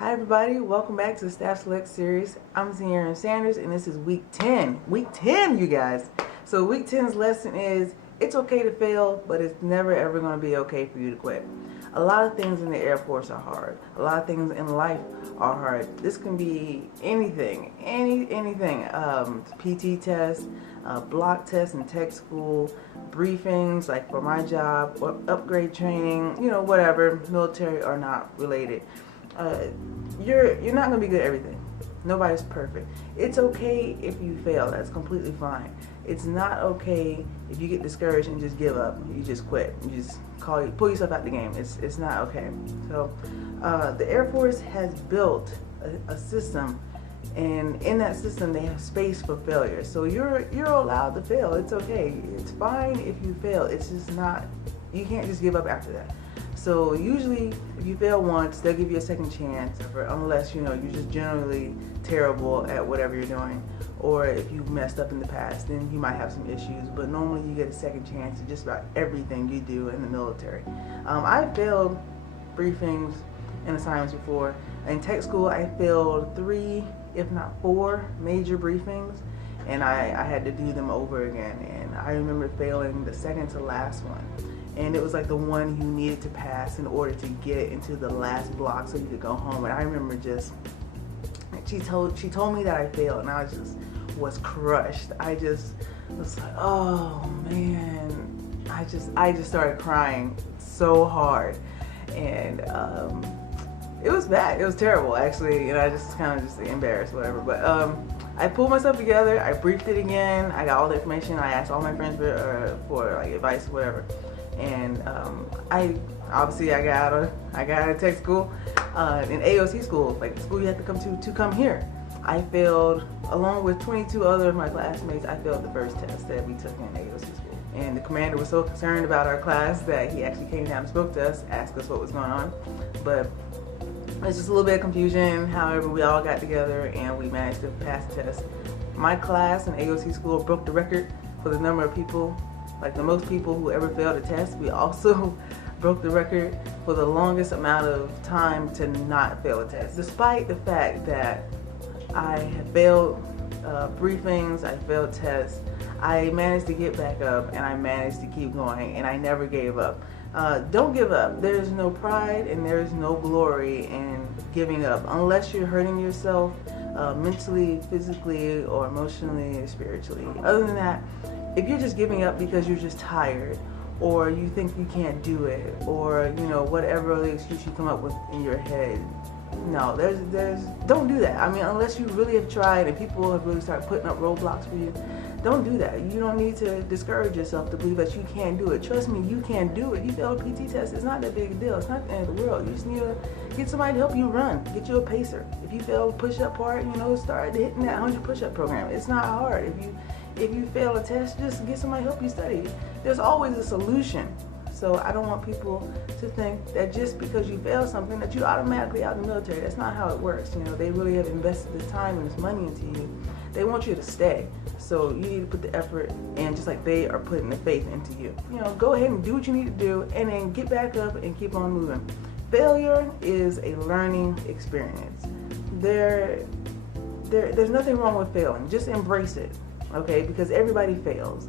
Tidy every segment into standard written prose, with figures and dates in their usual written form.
Hi everybody, welcome back to the Staff Select series. I'm Sierra Sanders and this is week 10. Week 10, you guys. So week 10's lesson is it's okay to fail, but it's never ever going to be okay for you to quit. A lot of things in the Air Force are hard. A lot of things in life are hard. This can be anything, anything. PT tests, block tests in tech school, briefings like for my job, or upgrade training, whatever, military or not related. You're not gonna be good at everything. Nobody's perfect. It's okay if you fail. That's completely fine. It's not okay if you get discouraged and just give up. You just quit. You just pull yourself out the game. It's not okay. So the Air Force has built a system, and in that system they have space for failure. So you're allowed to fail. It's okay. It's fine if you fail. It's just not. You can't just give up after that. So usually, if you fail once, they'll give you a second chance, unless you're just generally terrible at whatever you're doing, or if you messed up in the past, then you might have some issues. But normally, you get a second chance at just about everything you do in the military. I've failed briefings and assignments before. In tech school, I failed 3, if not 4, major briefings, and I had to do them over again. And I remember failing the second to last one. And it was like the one you needed to pass in order to get into the last block so you could go home. And I remember she told me that I failed, and I was crushed. I just was like, oh man, I just started crying so hard, and it was bad. It was terrible actually, and I just kind of just embarrassed, whatever. But I pulled myself together. I briefed it again. I got all the information. I asked all my friends for like advice, whatever. And I got out of tech school, in AOC school, like the school you have to come to come here. I failed, along with 22 other of my classmates. I failed the first test that we took in AOC school. And the commander was so concerned about our class that he actually came down and spoke to us, asked us what was going on. But it's just a little bit of confusion. However, we all got together and we managed to pass the test. My class in AOC school broke the record for the number of people, like the most people who ever failed a test. We also broke the record for the longest amount of time to not fail a test. Despite the fact that I had failed briefings, I failed tests, I managed to get back up and I managed to keep going, and I never gave up. Don't give up. There's no pride and there's no glory in giving up unless you're hurting yourself mentally, physically, or emotionally, or spiritually. Other than that, if you're just giving up because you're just tired, or you think you can't do it, or whatever other excuse you come up with in your head, no, don't do that. I mean, unless you really have tried and people have really started putting up roadblocks for you, don't do that. You don't need to discourage yourself to believe that you can't do it. Trust me, you can do it. You failed a PT test, it's not that big a deal. It's not the end of the world. You just need to get somebody to help you run. Get you a pacer. If you fail the push-up part, start hitting that 100 push-up program. It's not hard. If you fail a test, just get somebody to help you study. There's always a solution. So I don't want people to think that just because you fail something that you automatically out of the military. That's not how it works. They really have invested this time and this money into you. They want you to stay. So you need to put the effort in, just like they are putting the faith into you. Go ahead and do what you need to do, and then get back up and keep on moving. Failure is a learning experience. There's nothing wrong with failing. Just embrace it. Okay, because everybody fails,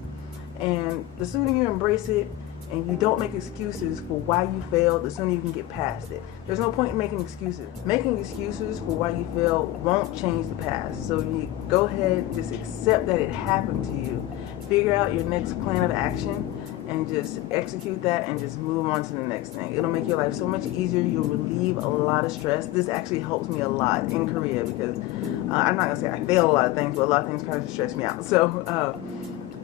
and the sooner you embrace it and you don't make excuses for why you failed, the sooner you can get past it. There's no point in making excuses. Making excuses for why you failed won't change the past. So you go ahead, just accept that it happened to you. Figure out your next plan of action and just execute that and just move on to the next thing. It'll make your life so much easier. You'll relieve a lot of stress. This actually helps me a lot in Korea because I'm not gonna say I fail a lot of things, but a lot of things kind of stress me out. So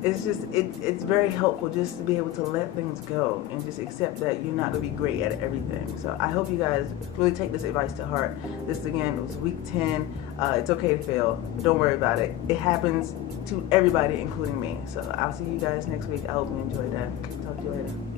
it's very helpful just to be able to let things go and just accept that you're not gonna be great at everything. So I hope you guys really take this advice to heart. This again was week 10. It's okay to fail. Don't worry about it. It happens to everybody, including me. So I'll see you guys next week. I hope you enjoyed that. Talk to you later.